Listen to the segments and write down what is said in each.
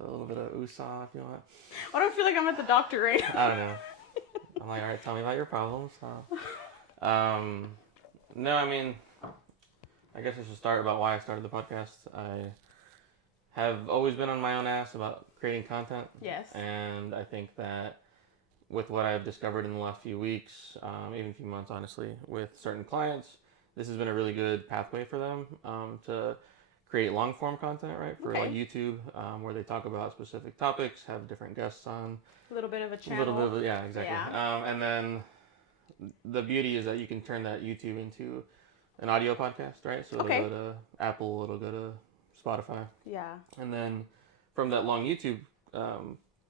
a little bit of USA if you want. I don't feel like I'm at the doctor right now. I don't know. I'm like, all right, tell me about your problems. No, I mean, I guess I should start about why I started the podcast. I have always been on my own ass about creating content. Yes. And I think that with what I've discovered in the last few weeks, even a few months, honestly, with certain clients, this has been a really good pathway for them to create long form content, right? For like YouTube, where they talk about specific topics, have different guests on. A little bit of a channel. A little bit of yeah, exactly. Yeah. And then the beauty is that you can turn that YouTube into an audio podcast, right? So it'll go to Apple, it'll go to Spotify. Yeah. And then from that long YouTube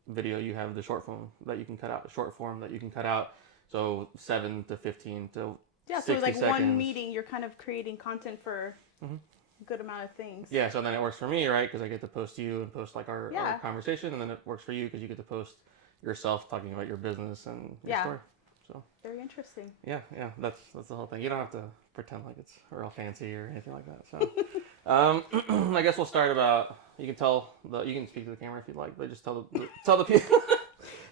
video, you have the short form that you can cut out. Short form that you can cut out. So 7 to 15 to 60 so like seconds. One meeting, you're kind of creating content for a good amount of things. Yeah, so then it works for me, right? Because I get to post you and post like our conversation, and then it works for you because you get to post yourself talking about your business and your story. So very interesting. Yeah, that's the whole thing. You don't have to pretend like it's real fancy or anything like that. So, I guess we'll start about. You can you can speak to the camera if you'd like, but just tell the people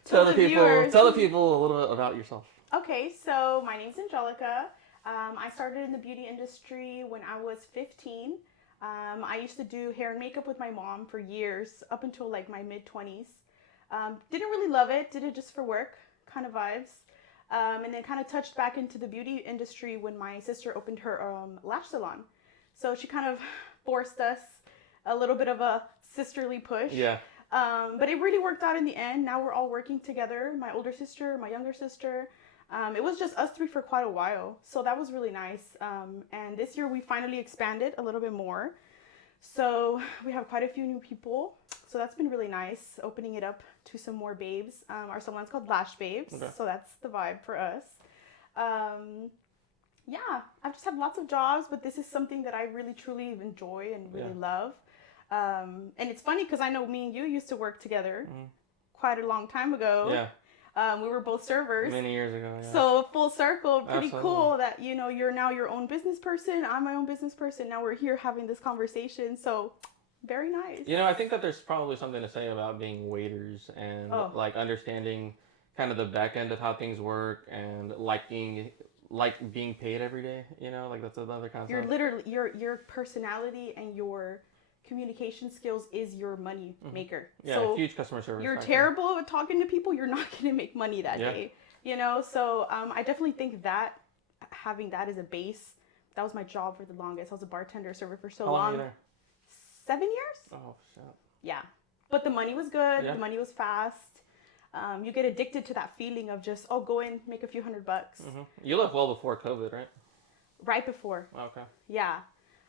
tell the people a little bit about yourself. Okay, so my name's Angelica. I started in the beauty industry when I was 15. I used to do hair and makeup with my mom for years, up until like my mid-20s. Didn't really love it, did it just for work kind of vibes. And then kind of touched back into the beauty industry when my sister opened her lash salon. So she kind of forced us a little bit of a sisterly push. Yeah. But it really worked out in the end. Now we're all working together, my older sister, my younger sister. It was just us three for quite a while. So that was really nice. And this year we finally expanded a little bit more. So we have quite a few new people. So that's been really nice, opening it up to some more babes. Our salon's called Lash Babes. Okay. So that's the vibe for us. Yeah, I've just had lots of jobs, but this is something that I really truly enjoy and really love. And it's funny because I know me and you used to work together quite a long time ago. Yeah. We were both servers. Many years ago, yeah. So full circle, pretty cool that, you're now your own business person. I'm my own business person. Now we're here having this conversation. So very nice. I think that there's probably something to say about being waiters and like understanding kind of the back end of how things work and being paid every day, like that's another concept. You're literally, your personality and your communication skills is your money maker. Yeah, so huge customer service. You're terrible at talking to people, you're not going to make money that day. So I definitely think that having that as a base, that was my job for the longest. I was a bartender server for so long. How long were you there? 7 years. Oh shit. Yeah, but the money was good. The money was fast. You get addicted to that feeling of just go in, make a few $100. You left well before COVID, right? Right before. Okay. Yeah.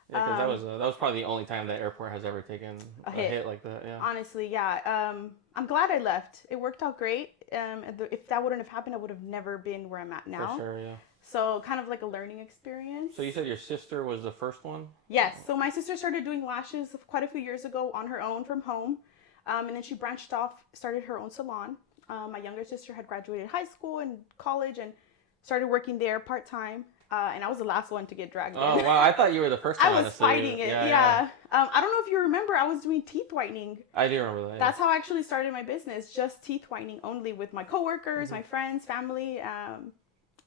Yeah, because that was probably the only time that airport has ever taken a hit like that. Yeah. Honestly, yeah. I'm glad I left. It worked out great. If that wouldn't have happened, I would have never been where I'm at now. For sure, yeah. So kind of like a learning experience. So you said your sister was the first one? Yes. So my sister started doing lashes quite a few years ago on her own from home. And then she branched off, started her own salon. My younger sister had graduated high school and college and started working there part-time. And I was the last one to get dragged in. Oh, wow. I thought you were the first one. I was fighting it, yeah. I don't know if you remember, I was doing teeth whitening. I do remember that. That's how I actually started my business, just teeth whitening only with my coworkers, my friends, family.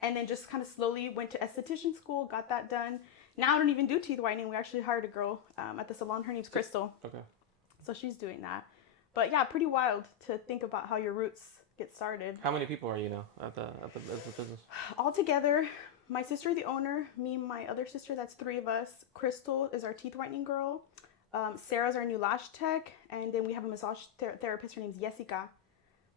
And then just kind of slowly went to esthetician school, got that done. Now I don't even do teeth whitening. We actually hired a girl at the salon. Her name's Crystal. Okay. So she's doing that. But yeah, pretty wild to think about how your roots get started. How many people are you now at the business? All together, my sister, the owner, me, my other sister, that's 3 of us. Crystal is our teeth whitening girl. Sarah's our new lash tech. And then we have a massage therapist. Her name's Jessica.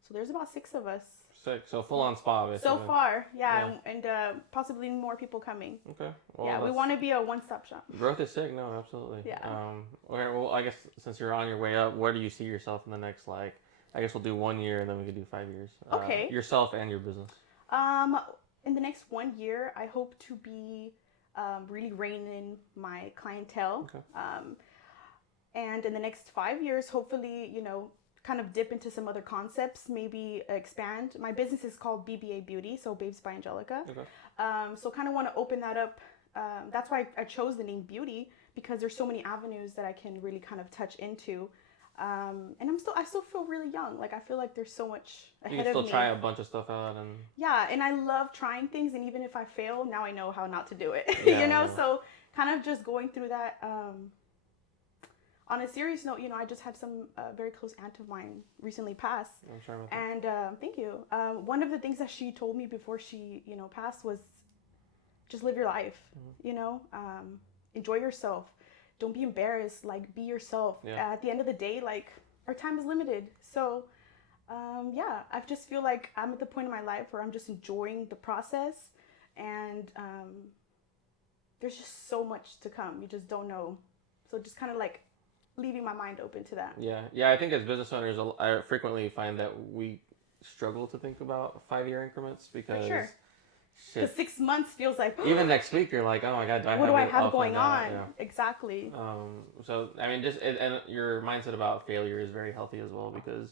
So there's about 6 of us. 6, so full on spa basically. So far, yeah. And possibly more people coming. Okay. Well, yeah, we want to be a one-stop shop. Growth is sick, no, absolutely. Yeah. Well, I guess since you're on your way up, where do you see yourself in the next, I guess we'll do 1 year and then we could do 5 years. Okay. Yourself and your business. In the next 1 year, I hope to be really rein in my clientele. Okay. And in the next 5 years, hopefully, kind of dip into some other concepts, maybe expand. My business is called BBA Beauty, so Babes by Angelica. Okay. So kind of want to open that up. That's why I chose the name Beauty, because there's so many avenues that I can really kind of touch into. And I still feel really young. Like I feel like there's so much You ahead can of still me. try a bunch of stuff out, and Yeah, and I love trying things, and even if I fail, now I know how not to do it. yeah, You know, yeah. so kind of just going through that. On a serious note, I just had some very close aunt of mine recently pass, I'm sorry about that. and thank you. One of the things that she told me before she, passed was just live your life. Enjoy yourself. Don't be embarrassed. Like be yourself. Yeah. At the end of the day, like our time is limited, so yeah, I just feel like I'm at the point in my life where I'm just enjoying the process, and there's just so much to come. You just don't know, so just kind of like leaving my mind open to that. Yeah, yeah. I think as business owners, I frequently find that we struggle to think about 5-year increments because sure. shit. Because 6 months feels like Even next week, you're like, oh my god, what do I have I'll going find out, on? you know? Exactly. So I mean, and your mindset about failure is very healthy as well because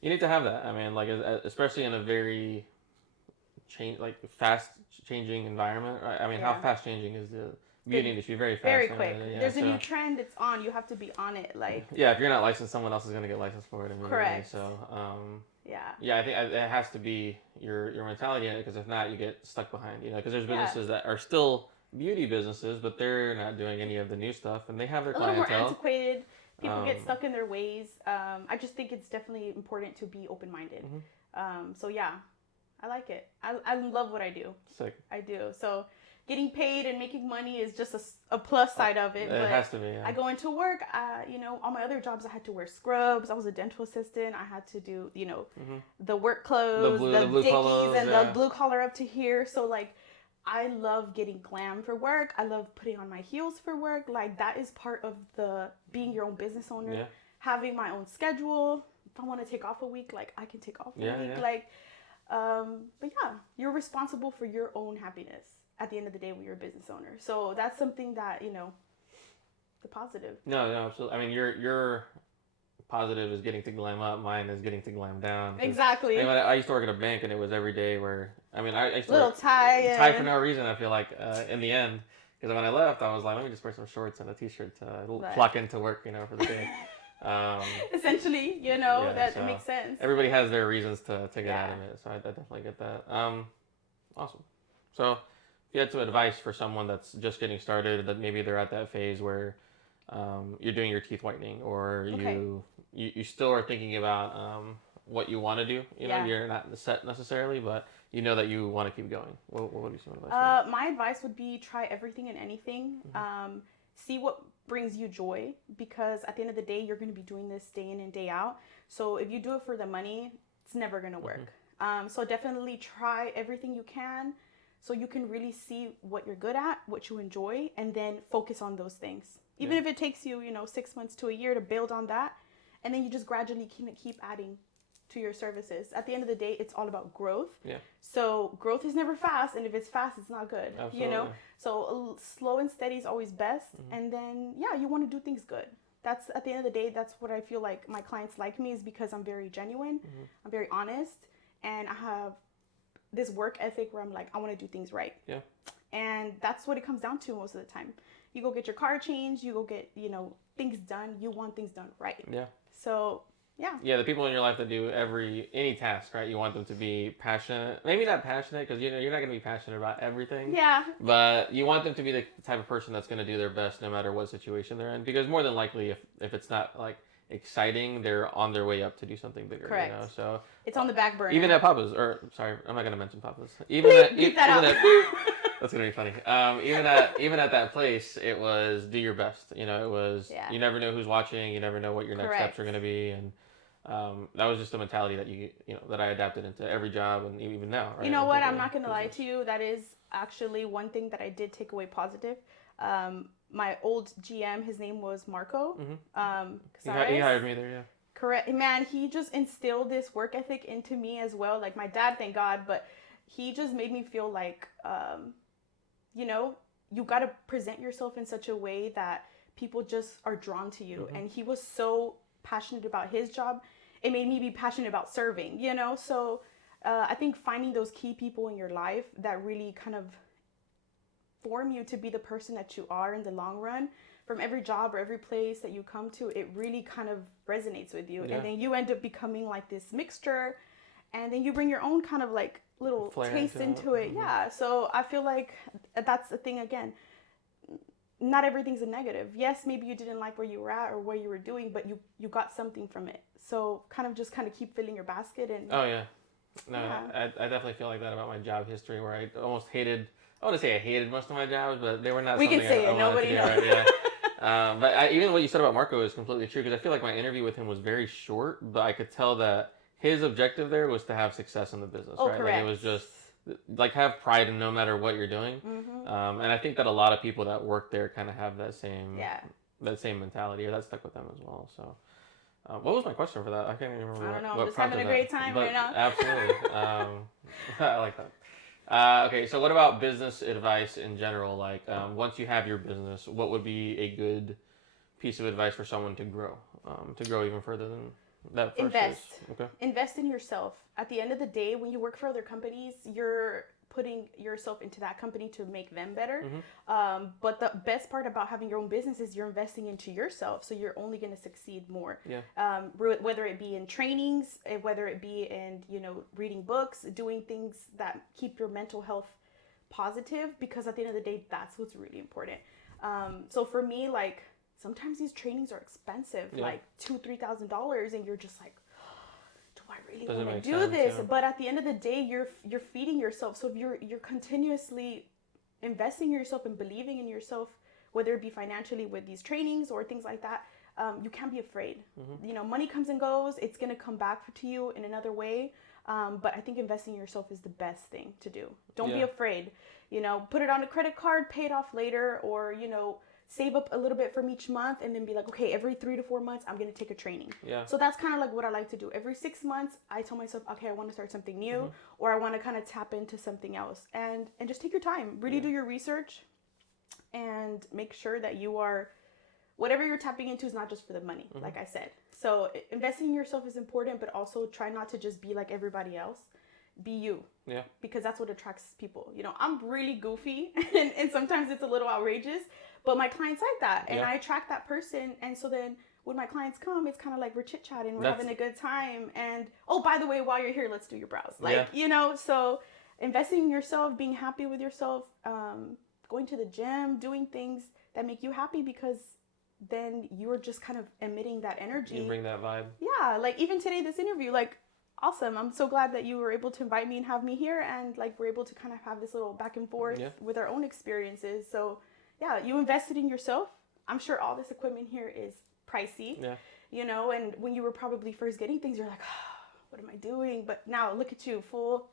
you need to have that. I mean, like especially in a very fast changing environment. Right? I mean, how Yeah. fast changing is the beauty industry? Very fast. Very I mean, quick. yeah, There's a so- new trend. It's on. You have to be on it. Like Yeah, if you're not licensed, someone else is going to get licensed for it immediately. Correct. So, yeah. yeah, I think it has to be your mentality in it because if not, you get stuck behind. Because there's Yeah. businesses that are still beauty businesses, but they're not doing any of the new stuff, and they have their A little more clientele. antiquated. People get Um, stuck in their ways. I just think it's definitely important to be open minded. So yeah, I like it. I love what I do. Sick. I do. So getting paid and making money is just a plus side of it. It But has to be. Yeah. I go into work, all my other jobs, I had to wear scrubs. I was a dental assistant. I had to do, the work clothes, the blue dickies, polos, and yeah. the blue collar up to here. So, like, I love getting glam for work. I love putting on my heels for work. Like, that is part of the being your own business owner, Yeah. having my own schedule. If I want to take off a week, like, I can take off a Yeah, week. yeah. Like, but yeah, you're responsible for your own happiness at the end of the day when you're a business owner. So that's something that, the positive. No, absolutely. I mean, your positive is getting to glam up. Mine is getting to glam down. 'Cause, Exactly. I mean, I used to work at a bank, and it was every day where I used to Little work tie. tie for no reason. I feel like in the end, because when I left, I was like, let me just wear some shorts and a t-shirt to Right. clock into work, for the day. Essentially, Yeah, that so makes sense. Everybody has their reasons to get Yeah. out of it, so I definitely get that. Awesome. So, if you had some advice for someone that's just getting started, that maybe they're at that phase where you're doing your teeth whitening, or Okay. you still are thinking about what you want to do. Yeah. You're not set necessarily, but you know that you want to keep going. What would be some advice? My advice would be try everything and anything. See what brings you joy, because at the end of the day, you're going to be doing this day in and day out. So if you do it for the money, it's never going to work. So definitely try everything you can, so you can really see what you're good at, what you enjoy, and then focus on those things. Even if it takes you, 6 months to a year to build on that, and then you just gradually keep adding to your services. At the end of the day, it's all about growth. Yeah. So growth is never fast, and if it's fast, it's not good. Absolutely. So slow and steady is always best. And then you want to do things good. That's at the end of the day, that's what I feel like my clients like me, is because I'm very genuine, I'm very honest, and I have this work ethic where I'm like, I want to do things right. Yeah. And that's what it comes down to most of the time. You go get your car changed, you go get, things done. You want things done right. Yeah. So, yeah. Yeah, the people in your life that do any task, right? You want them to be passionate. Maybe not passionate, because you're not going to be passionate about everything. Yeah. But you want them to be the type of person that's going to do their best no matter what situation they're in. Because more than likely, if it's not like exciting, they're on their way up to do something bigger. Correct. So It's on the back burner. even at Papa's, or sorry, I'm not going to mention Papa's. Beep that out. That's gonna be funny. Even at that place, it was do your best. It was you never know who's watching. You never know what your next steps are gonna be, and that was just a mentality that that I adapted into every job, and even now. Right? You know what? I'm not gonna lie to you. That is actually one thing that I did take away positive. My old GM, his name was Marco. He hired me there. Yeah. Correct, man. He just instilled this work ethic into me as well. Like my dad, thank God, but he just made me feel like. You got to present yourself in such a way that people just are drawn to you. And he was so passionate about his job. It made me be passionate about serving, So I think finding those key people in your life that really kind of form you to be the person that you are in the long run, from every job or every place that you come to, it really kind of resonates with you. Yeah. And then you end up becoming like this mixture, and then you bring your own kind of like little Flair taste into it. Mm-hmm. Yeah. So I feel like that's the thing again. Not everything's a negative. Yes, maybe you didn't like where you were at or what you were doing, but you got something from it. So kind of keep filling your basket and. Oh yeah. No, Yeah. I definitely feel like that about my job history, where I almost hated. I wouldn't say I hated most of my jobs, but they were not. We something can say I it. Nobody to do, knows. right? Yeah. But even what you said about Marco is completely true, because I feel like my interview with him was very short, but I could tell that his objective there was to have success in the business, Oh, right? correct. Like it was just like have pride in no matter what you're doing. Mm-hmm. And I think that a lot of people that work there kind of have that same Yeah. mentality, or that stuck with them as well. So. What was my question for that? I can't even remember. I don't know. I'm what just having a prompted great that. time But right now. Absolutely. I like that. Okay, so what about business advice in general? Like, once you have your business, what would be a good piece of advice for someone to grow even further than that first Invest. phase? Okay. Invest in yourself. At the end of the day, when you work for other companies, you're putting yourself into that company to make them better. Mm-hmm. But the best part about having your own business is you're investing into yourself, so you're only going to succeed more. Yeah. Whether it be in trainings, whether it be in reading books, doing things that keep your mental health positive, because at the end of the day, that's what's really important. So for me, like sometimes these trainings are expensive, like $2,000-$3,000, and you're just like, I really want to do this, but at the end of the day, you're feeding yourself. So if you're continuously investing in yourself and believing in yourself, whether it be financially with these trainings or things like that, you can't be afraid. Mm-hmm. Money comes and goes. It's gonna come back to you in another way. But I think investing in yourself is the best thing to do. Don't be afraid. Put it on a credit card, pay it off later, or save up a little bit from each month, and then be like, okay, every 3 to 4 months, I'm going to take a training. Yeah. So that's kind of like what I like to do. Every 6 months, I tell myself, okay, I want to start something new, or I want to kind of tap into something else, and just take your time. Really do your research, and make sure that you are, whatever you're tapping into is not just for the money, like I said. So investing in yourself is important, but also try not to just be like everybody else. Be you. Yeah. Because that's what attracts people. I'm really goofy, and sometimes it's a little outrageous, but my clients like that, and I attract that person. And so then when my clients come, it's kind of like we're chit-chatting, we're having a good time, and oh, by the way, while you're here, let's do your brows. So investing in yourself, being happy with yourself, going to the gym, doing things that make you happy, because then you're just kind of emitting that energy. You bring that vibe. Yeah, like even today, this interview, like, awesome. I'm so glad that you were able to invite me and have me here, and like we're able to kind of have this little back and forth with our own experiences. So yeah, you invested in yourself. I'm sure all this equipment here is pricey, and when you were probably first getting things, you're like, oh, what am I doing? But now look at you, full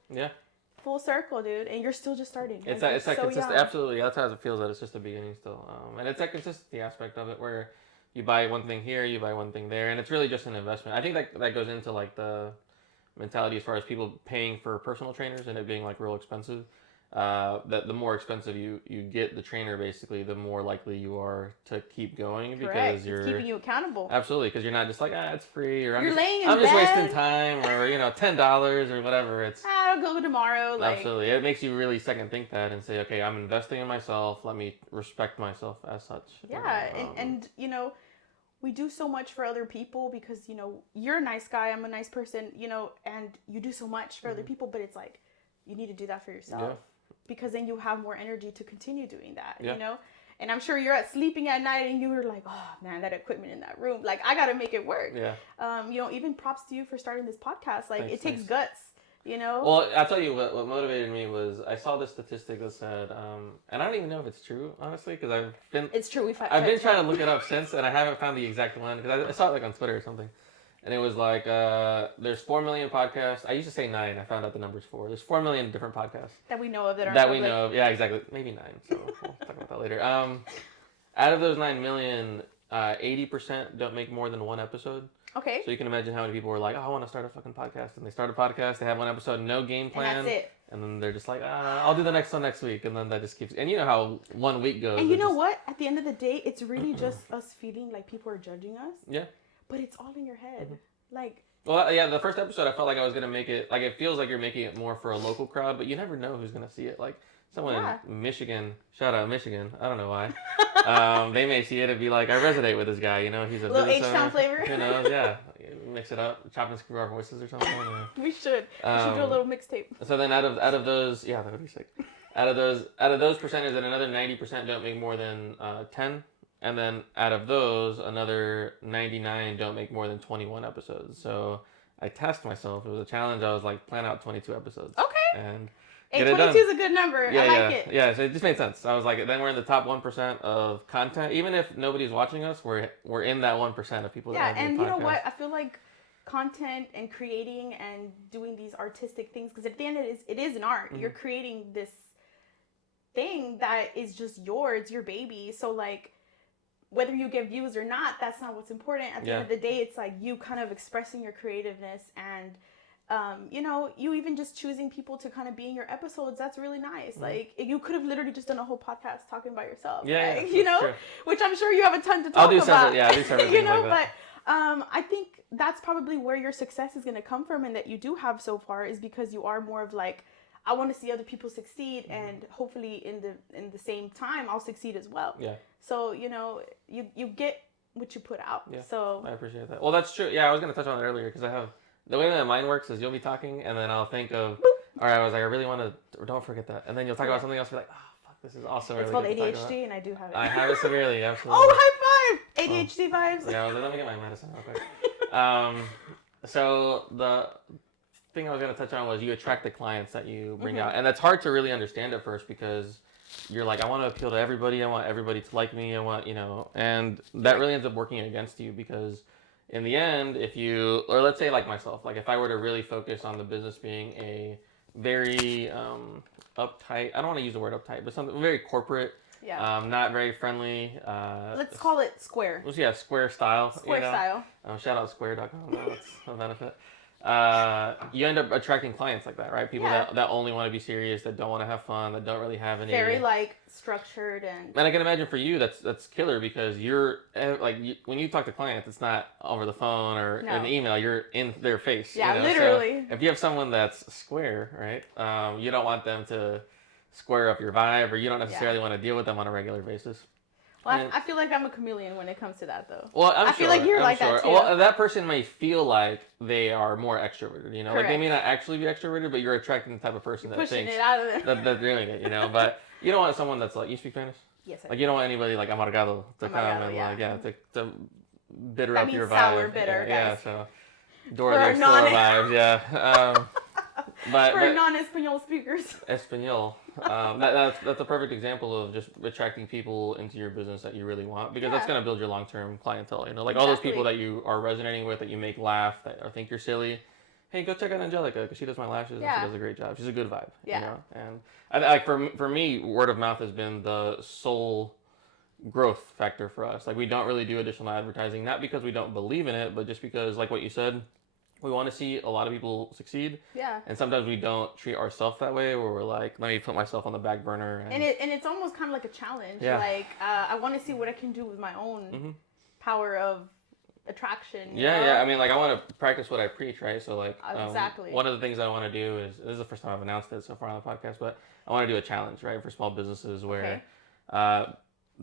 circle, dude, and you're still just starting. It's that consistent. Absolutely, that's how it feels. That it's just the beginning still, and it's that consistency aspect of it where you buy one thing here, you buy one thing there, and it's really just an investment. I think that goes into like the mentality as far as people paying for personal trainers and it being like real expensive. That the more expensive you get the trainer, basically, the more likely you are to keep going. Correct. Because you're it's keeping you accountable. Absolutely, because you're not just like, it's free, or I'm just wasting time, or $10 or whatever. It's I'll go tomorrow. Absolutely, it makes you really second think that and say, okay, I'm investing in myself. Let me respect myself as such. Yeah, and we do so much for other people because, you're a nice guy, I'm a nice person, and you do so much for other people, but it's like, you need to do that for yourself because then you have more energy to continue doing that, And I'm sure you're sleeping at night and you were like, oh man, that equipment in that room, like I got to make it work. Yeah. Even props to you for starting this podcast. Like it takes guts. Well, I'll tell you what motivated me was I saw this statistic that said, and I don't even know if it's true, honestly, because It's true. I've been trying to look it up since, and I haven't found the exact one because I saw it like on Twitter or something, and it was like there's 4 million podcasts. I used to say 9. I found out the number's 4. There's 4 million different podcasts that we know of that we know of. Yeah, exactly. Maybe 9. So we'll talk about that later. Out of those 9 million, 80% don't make more than one episode. Okay. So you can imagine how many people were like, I want to start a fucking podcast. And they start a podcast, they have one episode, no game plan. And that's it. And then they're just like, I'll do the next one next week. And then that just keeps... And you know how 1 week goes. And you know what? At the end of the day, it's really just us feeling like people are judging us. Yeah. But it's all in your head. Like... Well, yeah, the first episode, I felt like I was going to make it... Like, it feels like you're making it more for a local crowd, but you never know who's going to see it. Like, someone Yeah. in Michigan, shout out Michigan, I don't know why, they may see it and be like, I resonate with this guy, you know, he's a Little business H-Town owner. flavor. Who knows? Yeah, mix it up, chop and screw our voices or something. We should do a little mixtape. So then out of those, yeah, that would be sick. Out of those percentages, then another 90% don't make more than 10, and then out of those, another 99 don't make more than 21 episodes. So I tasked myself. It was a challenge. I was like, plan out 22 episodes. Okay. And Hey, get it 22 done. is a good number. Yeah, I like it. Yeah, so it just made sense. I was like, then we're in the top 1% of content. Even if nobody's watching us, we're in that 1% of people that Yeah, have and the you know podcast. what? I feel like content and creating and doing these artistic things, because at the end it is an art. You're creating this thing that is just yours, your baby. So like, whether you get views or not, that's not what's important. At the end of the day, it's like you kind of expressing your creativeness and you know, you even just choosing people to kind of be in your episodes, that's really nice. Like, you could have literally just done a whole podcast talking about yourself. Yeah, like, you know, true. Which I'm sure you have a ton to talk about. I'll do several you know, things like that. But I think that's probably where your success is going to come from, and that you do have so far, is because you are more of like, I want to see other people succeed, and hopefully in the same time I'll succeed as well. Yeah. So, you know, you get what you put out. Yeah. So I appreciate that. Well, that's true. Yeah, I was going to touch on it earlier because I have the way that mine works is you'll be talking and then I'll think of, all right, I was like, I really want to, or don't forget that, and then you'll talk about something else. You're like, oh fuck, this is also it's really called good to talk ADHD, and I do have it. I have it severely, absolutely. Oh, high five! ADHD vibes. Yeah, well, let me get my medicine real quick. So the thing I was going to touch on was you attract the clients that you bring out. And that's hard to really understand at first because you're like, I want to appeal to everybody. I want everybody to like me. I want, you know, and that really ends up working against you because in the end, if you, or let's say like myself, like if I were to really focus on the business being a very uptight, I don't want to use the word uptight, but something very corporate, not very friendly. Let's call it square. Yeah, square style. Square style. Shout out square.com. That's a benefit. You end up attracting clients like that, right? People that only want to be serious, that don't want to have fun, that don't really have any. Very like structured and. And I can imagine for you that's killer because you're like when you talk to clients, it's not over the phone or an email. You're in their face. Yeah, you know? literally. So if you have someone that's square, right? You don't want them to square up your vibe, or you don't necessarily want to deal with them on a regular basis. Well, I feel like I'm a chameleon when it comes to that, though. Well, I feel like you're like that too. Well, that person may feel like they are more extroverted, you know, Correct. like they may not actually be extroverted, but you're attracting the type of person that pushing thinks it out of them. That's doing it, you know. But you don't want someone that's like, you speak Spanish? Yes, I Like you don't want anybody like amargado to come and to bitter that up means your sour, vibe. bitter, Yeah, guys. so Dora the Explorer vibes, yeah. But for non-Espanol speakers. Espanol. That's a perfect example of just attracting people into your business that you really want because that's going to build your long-term clientele. You know, like all those people that you are resonating with, that you make laugh, that or think you're silly. Hey, go check out Angelica because she does my lashes and she does a great job. She's a good vibe. Yeah. You know? And like for me, word of mouth has been the sole growth factor for us. Like we don't really do additional advertising, not because we don't believe in it, but just because, like what you said, we want to see a lot of people succeed. Yeah. And sometimes we don't treat ourselves that way, where we're like, let me put myself on the back burner. And it's almost kind of like a challenge. Yeah. Like I want to see what I can do with my own power of attraction. You know? Yeah. I mean, like I want to practice what I preach, right? So like, exactly. One of the things I want to do is, this is the first time I've announced it so far on the podcast, but I want to do a challenge, right, for small businesses where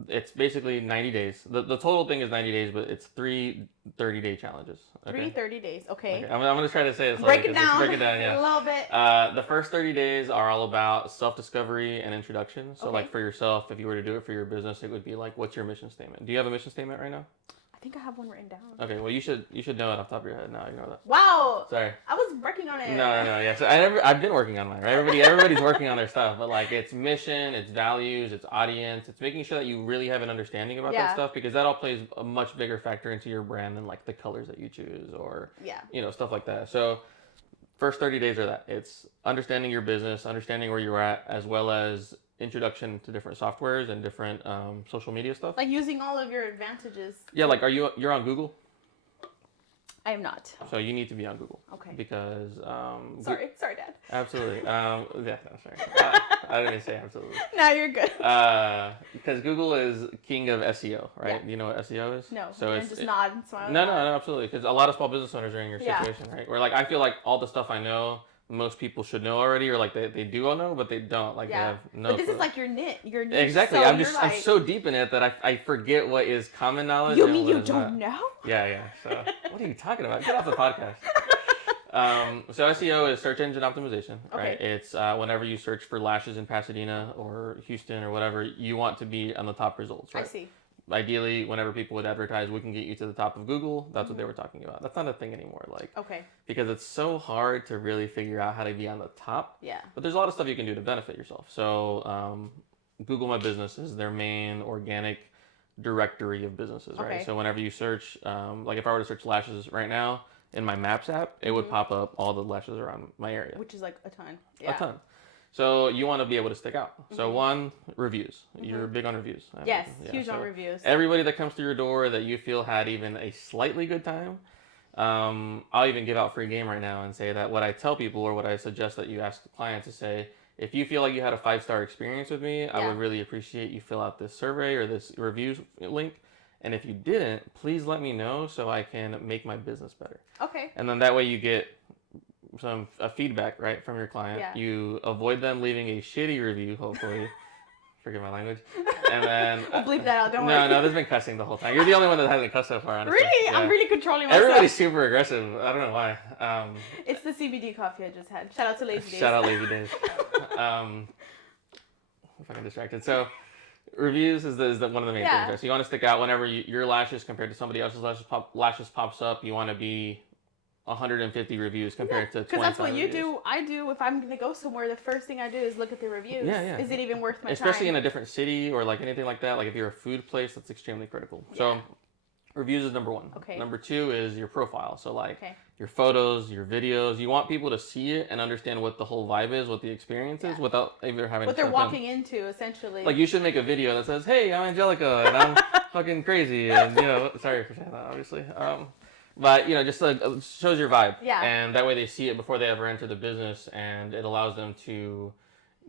it's basically 90 days. The total thing is 90 days, but it's 3 30-day challenges. Okay? 3 30 days. Okay. I'm going to try to say it. Break it down. Break it down, yeah. A little bit. The first 30 days are all about self-discovery and introduction. So like for yourself, if you were to do it for your business, it would be like, what's your mission statement? Do you have a mission statement right now? I think I have one written down. Okay, well you should know it off the top of your head now. Ignore that. Wow. Sorry. I was working on it. No. Yeah. So I've been working on mine. Right? Everybody's working on their stuff, but like it's mission, it's values, it's audience, it's making sure that you really have an understanding about that stuff because that all plays a much bigger factor into your brand than like the colors that you choose or you know, stuff like that. So first 30 days are that. It's understanding your business, understanding where you're at, as well as introduction to different softwares and different social media stuff. Like using all of your advantages. Yeah, like you're on Google? I am not. So you need to be on Google. Okay. Because sorry, Dad. Absolutely. Yeah, no, sorry. I didn't even say absolutely. No, you're good. Because Google is king of SEO, right? Yeah. Do you know what SEO is? No. So it's just nod and smile. No, absolutely. Because a lot of small business owners are in your situation, right? Where like I feel like all the stuff I know, most people should know already, or like they do all know, but they don't. Like they Yeah. have no But this clue. is like your niche. Exactly. So I'm you're I'm like, so deep in it that I forget what is common knowledge you and mean what you is not. don't know? Yeah. So what are you talking about? Get off the podcast. So SEO is search engine optimization, right? Okay. It's whenever you search for lashes in Pasadena or Houston or whatever, you want to be on the top results, I right? see. Ideally, whenever people would advertise, we can get you to the top of Google. That's what they were talking about. That's not a thing anymore, like Okay. because it's so hard to really figure out how to be on the top. Yeah. But there's a lot of stuff you can do to benefit yourself. So Google My Business is their main organic directory of businesses, right? Okay. So whenever you search, like if I were to search lashes right now in my Maps app, it would pop up all the lashes around my area. Which is like a ton. Yeah. A ton. So you want to be able to stick out. So one, reviews. You're big on reviews. Yes, Yeah, huge so on reviews. everybody that comes through your door that you feel had even a slightly good time, I'll even give out free game right now and say that what I tell people or what I suggest that you ask the clients is say, if you feel like you had a 5-star experience with me, I would really appreciate you fill out this survey or this reviews link. And if you didn't, please let me know so I can make my business better. Okay. And then that way you get some feedback, right, from your client. Yeah. You avoid them leaving a shitty review, hopefully. Forget my language. And then We'll bleep that out. Don't worry. no, there's been cussing the whole time. You're the only one that hasn't cussed so far, honestly. Really? Yeah. I'm really controlling myself. Everybody's super aggressive. I don't know why. It's the CBD coffee I just had. Shout out to Lazy Days. Shout out Lazy Days. If I get distracted. So reviews is one of the main things. Right? So you want to stick out whenever your lashes compared to somebody else's lashes pops up. You want to be 150 reviews compared to 25 because that's what you reviews. do. I do. If I'm going to go somewhere, the first thing I do is look at the reviews. Yeah. Is it even worth my time? Especially in a different city or like anything like that. Like if you're a food place, that's extremely critical. So reviews is number one. Okay. Number two is your profile. So like your photos, your videos. You want people to see it and understand what the whole vibe is, what the experience is, without even having what to they're walking into, essentially. Like you should make a video that says, "Hey, I'm Angelica and I'm fucking crazy," and sorry for saying that, obviously. But just shows your vibe. Yeah. And that way they see it before they ever enter the business, and it allows them to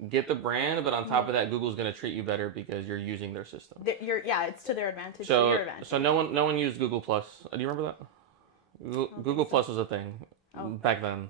get the brand. But on top of that, Google's going to treat you better because you're using their system. It's to their advantage. So to your advantage. so no one used Google Plus. Do you remember that? Google Plus was a thing back then.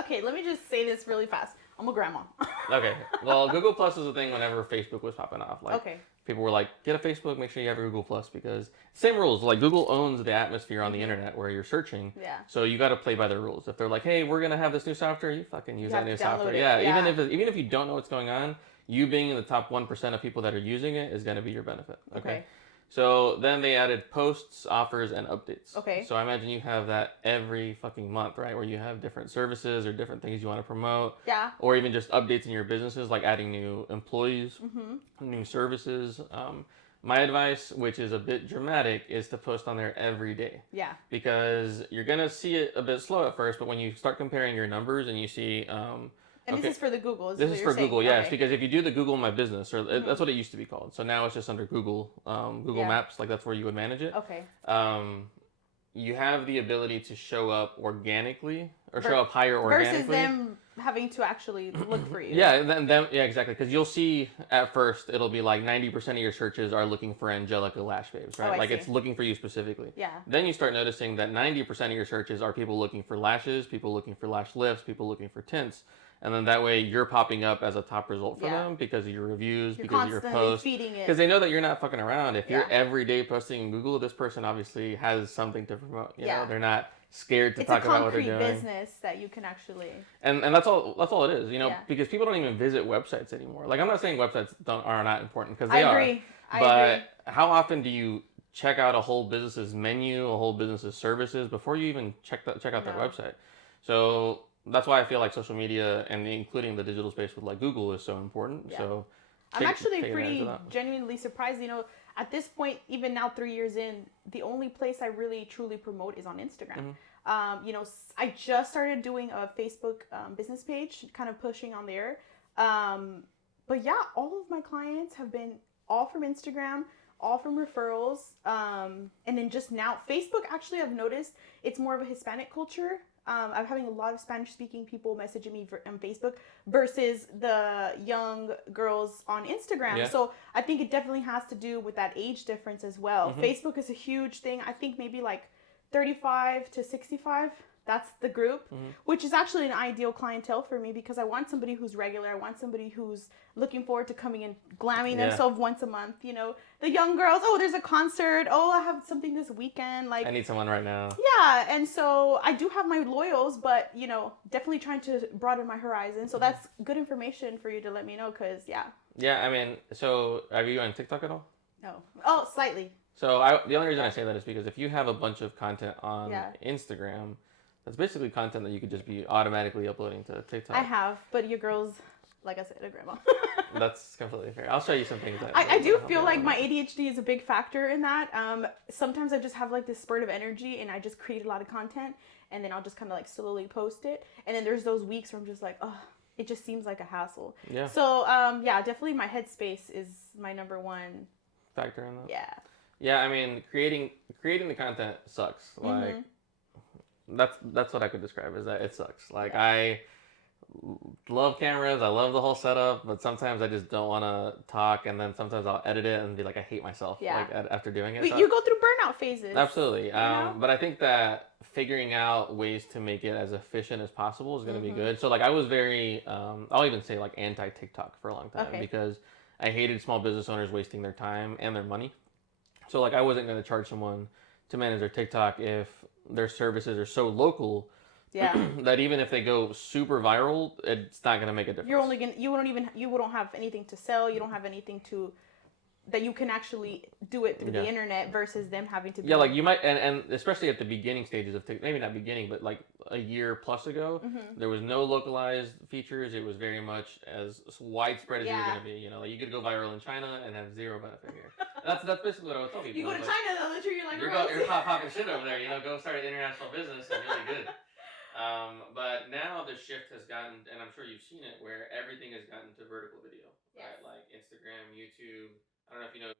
Okay. Let me just say this really fast. I'm a grandma. Okay. Well, Google Plus was a thing whenever Facebook was popping off. Like, people were like, get a Facebook, make sure you have a Google Plus, because same rules. Like Google owns the atmosphere on the internet where you're searching. Yeah. So you got to play by their rules. If they're like, hey, we're gonna have this new software, you fucking use that new software. Yeah. Even if you don't know what's going on, you being in the top 1% of people that are using it is gonna be your benefit. Okay. So then they added posts, offers, and updates. Okay. So I imagine you have that every fucking month, right? Where you have different services or different things you want to promote. Yeah. Or even just updates in your businesses, like adding new employees, new services. My advice, which is a bit dramatic, is to post on there every day. Yeah. Because you're going to see it a bit slow at first, but when you start comparing your numbers and you see... And this is for the Google. This is for Google, yes. Because if you do the Google My Business, or that's what it used to be called. So now it's just under Google, Google Maps. Like that's where you would manage it. Okay. You have the ability to show up organically or show up higher organically. Versus them having to actually look for you. Yeah, exactly. Because you'll see at first it'll be like 90% of your searches are looking for Angelica Lash Babes, right? Like it's looking for you specifically. Yeah. Then you start noticing that 90% of your searches are people looking for lashes, people looking for lash lifts, people looking for tints. And then that way you're popping up as a top result for them because of your reviews, because of your posts. Feeding it. Because they know that you're not fucking around. If you're every day posting in Google, this person obviously has something to promote. You know, they're not scared to talk about what they're doing. It's a concrete business that you can actually. And that's all it is. Because people don't even visit websites anymore. Like I'm not saying websites are not important because they are. I agree. How often do you check out a whole business's menu, a whole business's services before you even check out their website? So that's why I feel like social media and including the digital space with like Google is so important. Yeah. So I'm actually pretty genuinely surprised. At this point, even now 3 years in, the only place I really truly promote is on Instagram. I just started doing a Facebook business page, kind of pushing on there. But yeah, all of my clients have been all from Instagram, all from referrals. And then just now, Facebook actually I've noticed it's more of a Hispanic culture. I'm having a lot of Spanish-speaking people messaging me on Facebook versus the young girls on Instagram. Yeah. So I think it definitely has to do with that age difference as well. Facebook is a huge thing. I think maybe like 35 to 65. that's the group, Mhm. which is actually an ideal clientele for me because I want somebody who's regular. I want somebody who's looking forward to coming and glamming Yeah. themselves once a month. You know, the young girls, oh, there's a concert. Oh, I have something this weekend. Like, I need someone right now. yeah, and so I do have my loyals, but you know, definitely trying to broaden my horizon. So that's good information for you to let me know, because yeah. Yeah, I mean, so are you on TikTok at all? No. Oh, slightly. So the only reason I say that is because if you have a bunch of content on Yeah. Instagram, that's basically content that you could just be automatically uploading to TikTok. I have, but your girl's, like I said, a grandma. That's completely fair. I'll show you some things that I do help feel you like out. my ADHD is a big factor in that. Sometimes I just have like this spurt of energy and I just create a lot of content, and then I'll just kind of like slowly post it. And then there's those weeks where I'm just like, oh, it just seems like a hassle. Yeah. So yeah, definitely my headspace is my number one Factor in that. Yeah. Yeah, I mean, creating the content sucks. Like that's what I could describe, is that it sucks. Like I love cameras, I love the whole setup, but sometimes I just don't want to talk, and then sometimes I'll edit it and be like, I hate myself. Yeah. Like after doing it. You go through burnout phases. Absolutely. know? But I think that figuring out ways to make it as efficient as possible is going to be good. So like I was very, I'll even say like anti TikTok for a long time because I hated small business owners wasting their time and their money. So like I wasn't going to charge someone to manage their TikTok if their services are so local that even if they go super viral, it's not going to make a difference. You're only gonna you won't have anything to sell. You don't have anything to that you can actually do it through the internet versus them having to be like you might, and especially at the beginning stages of TikTok, maybe not beginning, but like a year plus ago, there was no localized features. It was very much as widespread as you were going to be. You know, like you could go viral in China and have zero benefit here. That's basically what I would tell people. You go to like, China, they'll let you're like, you're popping shit over there. You know, go start an international business and really good. But now the shift has gotten, and I'm sure you've seen it, where everything has gotten to vertical video, right? Like Instagram, YouTube. I don't know if you know